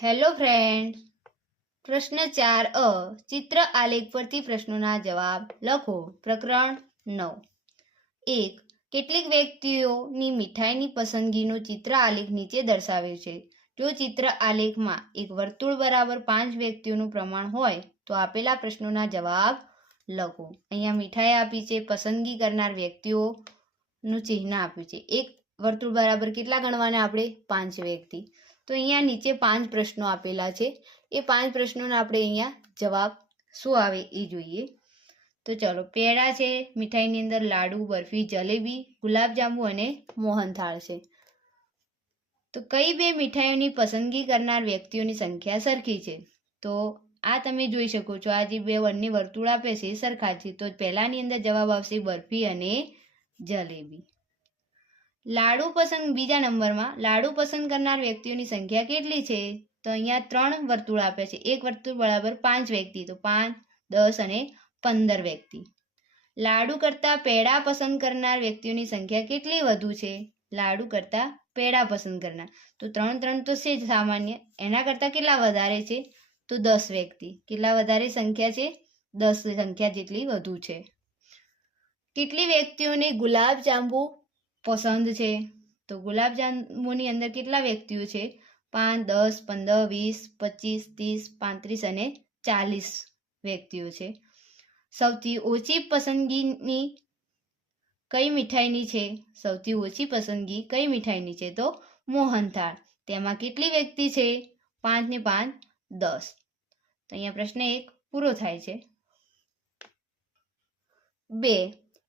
Hello friend, પ્રશ્ન 4 ચિત્ર આલેખ પરથી પ્રશ્નોના જવાબ લખો. પ્રકરણ 9. 1. કેટલીક વ્યક્તિઓની મીઠાઈની પસંદગીનું ચિત્ર આલેખ નીચે દર્શાવ્યું છે. જો ચિત્ર આલેખમાં એક વર્તુળ બરાબર 5 વ્યક્તિઓનું પ્રમાણ હોય તો આપેલા પ્રશ્નોના જવાબ લખો. અહીંયા મીઠાઈ આપી છે, પસંદગી કરનાર વ્યક્તિઓનું ચિહ્ન આપ્યું છે. એક વર્તુળ બરાબર કેટલા ગણવાના આપણે? 5 વ્યક્તિ. તો અહીંયા નીચે 5 પ્રશ્નો આપેલા છે. એ 5 પ્રશ્નોના આપણે અહીંયા જવાબ શું આવે એ જોઈએ. તો ચલો, પેડા છે, મીઠાઈની અંદર લાડુ, બરફી, જલેબી, ગુલાબજાંબુ અને મોહનથાળ છે. તો કઈ બે મીઠાઈઓની પસંદગી કરનાર વ્યક્તિઓની સંખ્યા સરખી છે? તો આ તમે જોઈ શકો છો, આ જે બંને વર્તુળ આપે છે એ સરખા છે. તો પહેલાની અંદર જવાબ આવશે બરફી અને જલેબી. લાડુ પસંદ, બીજા નંબરમાં લાડુ પસંદ કરનાર વ્યક્તિઓની સંખ્યા કેટલી છે? તો અહીંયા 3 વર્તુળ આપ્યા છે. એક વર્તુળ બરાબર 5 વ્યક્તિ, તો 5, 10 અને 15 વ્યક્તિ. લાડુ કરતાં પેડા પસંદ કરનાર વ્યક્તિઓની સંખ્યા કેટલી વધુ છે? લાડુ કરતાં પેડા પસંદ કરનાર, તો 3 તો છે જ સામાન્ય, એના કરતાં કેટલા વધારે છે? તો 10 વ્યક્તિ. કેટલા વધારે સંખ્યા છે? 10 સંખ્યા જેટલી વધુ છે. કેટલી વ્યક્તિઓને ગુલાબજાંબુ પસંદ છે? તો ગુલાબજાંબુની અંદર કેટલા વ્યક્તિઓ છે? 5, 10, 15, 20, 25, 30, 35 અને 40 વ્યક્તિઓ છે. સૌથી ઓછી પસંદગીની કઈ મીઠાઈની છે? સૌથી ઓછી પસંદગી કઈ મીઠાઈની છે? તો મોહનથાળ. તેમાં કેટલી વ્યક્તિ છે? 5 ને 5, 10. તો અહીંયા પ્રશ્ન 1 પૂરો થાય છે. 2.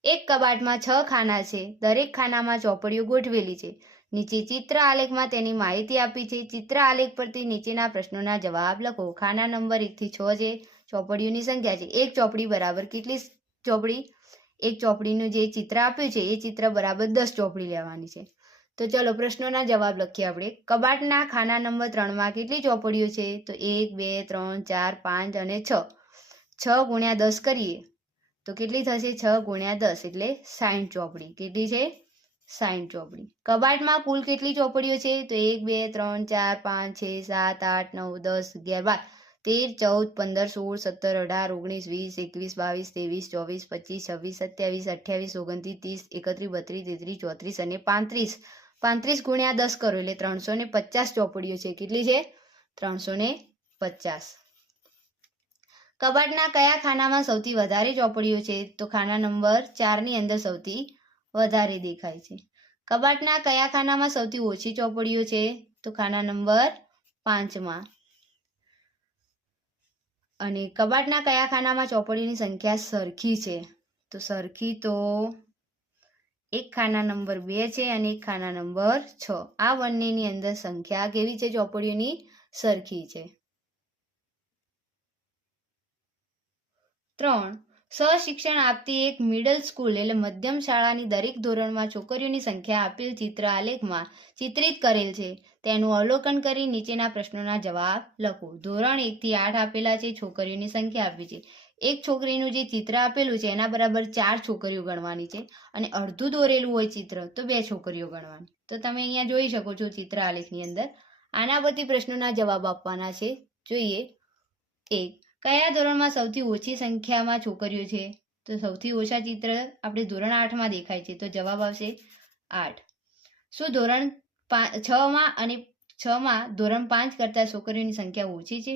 એક કબાટમાં 6 ખાના છે. દરેક ખાનામાં ચોપડીઓ ગોઠવેલી છે. નીચે ચિત્ર આલેખમાં તેની માહિતી આપી છે. ચિત્ર આલેખ પરથી નીચેના પ્રશ્નોના જવાબ લખો. ખાના નંબર 1 થી 6 છે. ચોપડીઓની સંખ્યા છે. એક ચોપડી બરાબર કેટલી ચોપડી? એક ચોપડીનું જે ચિત્ર આપ્યું છે એ ચિત્ર બરાબર 10 ચોપડી લેવાની છે. તો ચલો પ્રશ્નોના જવાબ લખીએ આપણે. કબાટના ખાના નંબર 3માં કેટલી ચોપડીઓ છે? તો 1, 2, 3, 4, 5 અને 6. 6 ગુણ્યા 10 કરીએ તો કેટલી થશે? 6 ગુણ્યા 10 એટલે 60 ચોપડી. કેટલી છે? 60 ચોપડી. કબાટમાં કુલ કેટલી ચોપડીઓ છે? તો 1, 2, 3, 4, 5, 6, 7, 8, 9, 10, 11, 12, 13, 14, 15, 16, 17, 18, 20, 21, 22, 23, 24, 25, 26, 27, 28, 29, 30, 31, 32, 33, 34 અને 35. 35 ગુણ્યા 10 કરો એટલે 350 ચોપડીઓ છે. કેટલી છે? 350. કબાટના કયા ખાનામાં સૌથી વધારે ચોપડીઓ છે? તો ખાના નંબર 4 ની અંદર સૌથી વધારે દેખાય છે. કબાટના કયા ખાનામાં સૌથી ઓછી ચોપડીઓ છે? તો ખાના નંબર 5માં. અને કબાટના કયા ખાનામાં ચોપડીની સંખ્યા સરખી છે? તો સરખી તો એક ખાના નંબર 2 છે અને એક ખાના નંબર 6. આ બંનેની અંદર સંખ્યા કેવી છે? ચોપડીઓની સરખી છે. 3. સહશિક્ષણ આપતી એક મિડલ સ્કૂલ એટલે મધ્યમ શાળાની દરેક ધોરણમાં છોકરીઓની સંખ્યા આપેલ ચિત્ર આલેખમાં ચિત્રિત કરેલ છે. તેનું અવલોકન કરી નીચેના પ્રશ્નોના જવાબ લખો. ધોરણ 1 થી 8 આપેલા છે. છોકરીઓની સંખ્યા આપી છે. એક છોકરીનું જે ચિત્ર આપેલું છે એના બરાબર 4 છોકરીઓ ગણવાની છે અને અડધું દોરેલું હોય ચિત્ર તો 2 છોકરીઓ ગણવાની. તો તમે અહીંયા જોઈ શકો છો ચિત્ર આલેખની અંદર. આના પરથી પ્રશ્નોના જવાબ આપવાના છે. જોઈએ. 1. કયા ધોરણમાં સૌથી ઓછી સંખ્યામાં છોકરીઓ છે? તો સૌથી ઓછા ચિત્ર આપણે ધોરણ 8માં દેખાય છે. તો જવાબ આવશે 8. શું ધોરણ 6માં અને 6માં ધોરણ 5 કરતાં છોકરીઓની સંખ્યા ઓછી છે?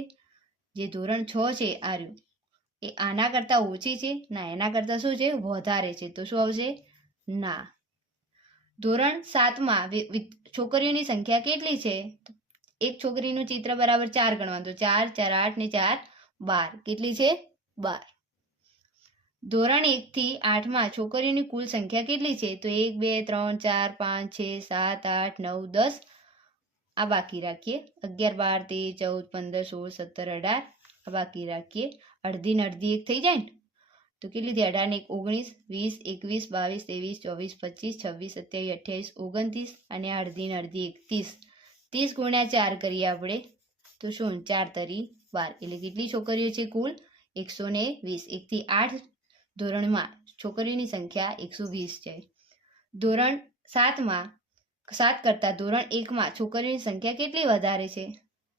જે ધોરણ 6 છે આર્યું એ આના કરતાં ઓછી છે? ના, એના કરતાં શું છે? વધારે છે. તો શું આવશે? ના. ધોરણ 7માં છોકરીઓની સંખ્યા કેટલી છે? એક છોકરીનું ચિત્ર બરાબર 4 ગણવાનું. તો 4, 4, 8 ને 4, 12. કેટલી છે? 12. ધોરણ 1 થી 8માં છોકરીઓની કુલ સંખ્યા કેટલી છે? તો 1, 2, 3, 4, 5, 6, 7, 8, 9, 10. આ બાકી રાખીએ. 11, 12, 13, 14, 15, 16, 17, 18. આ બાકી રાખીએ. અડધી ને અડધી એક થઈ જાય ને તો કેટલી થઈ? 18 ને 19, 20, 21, 22, 23, 24, 25, 26, 27, 28, 29 અને અડધી ને અડધી 31. 30 ગુણ્યા 4 કરીએ આપણે તો શું? 4 તરી 12. એટલે કેટલી છોકરીઓ છે કુલ? 120. 1 થી 8 ધોરણમાં છોકરીઓની સંખ્યા 120 છે. ધોરણ 7 કરતાં ધોરણ 1માં છોકરીઓની સંખ્યા કેટલી વધારે છે?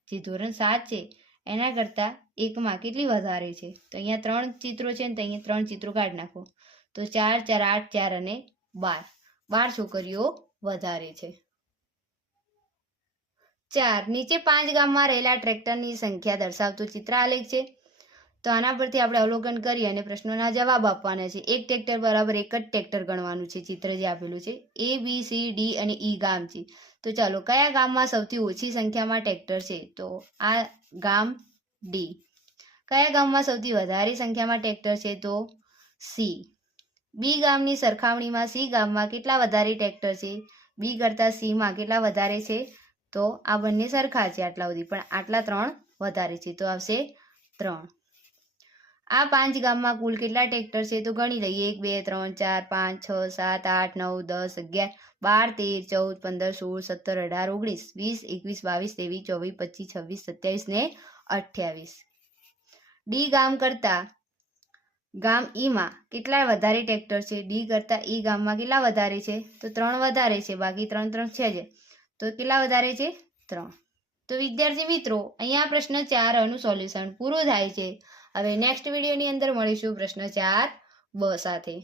જે ધોરણ 7 છે એના કરતાં 1માં કેટલી વધારે છે? તો અહીંયા 3 ચિત્રો છે ને તો અહીંયા 3 ચિત્રો કાઢી નાખો. તો 4, 4, 8, 4 અને 12. 12 છોકરીઓ વધારે છે. 4. નીચે 5 ગામમાં રહેલા ટ્રેક્ટરની સંખ્યા દર્શાવતો ચિત્ર આલેખ છે. તો આના પરથી આપણે અવલોકન કરી અને પ્રશ્નોના જવાબ આપવાના છે. એક ટ્રેક્ટર બરાબર એક જ ટ્રેક્ટર ગણવાનું છે. ચિત્ર જે આપેલું છે A, B, C, D અને E ગામ છે. તો ચાલો, કયા ગામમાં સૌથી ઓછી સંખ્યામાં ટ્રેક્ટર છે? તો આ ગામ D. કયા ગામમાં સૌથી વધારે સંખ્યામાં ટ્રેક્ટર છે? તો C. B ગામની સરખામણીમાં C ગામમાં કેટલા વધારે ટ્રેક્ટર છે? B કરતાં C માં કેટલા વધારે છે? તો આ બંને સરખા છે આટલા સુધી, પણ આટલા 3 વધારે છે, તો આવશે 3. આ 5 ગામમાં કુલ કેટલા ટ્રેક્ટર છે? તો ગણી લઈએ. 1, 2, 3, 4, 5, 6, 7, 8, 9, 10, 11, 12, 13, 14, 15, 16, 17, 18, 19, 20, 21, 22, 23, 24, 25, 26, 27 ને 28. ડી ગામ કરતા ગામ ઈ માં કેટલા વધારે ટ્રેક્ટર છે? ડી કરતા ઈ ગામમાં કેટલા વધારે છે? તો 3 વધારે છે, બાકી 3 3 છે જ. તો કેટલા વધારે છે? 3. તો વિદ્યાર્થી મિત્રો, અહીંયા પ્રશ્ન 4 નું સોલ્યુશન પૂરું થાય છે. હવે નેક્સ્ટ વિડીયોની અંદર મળીશું પ્રશ્ન 4 બ સાથે.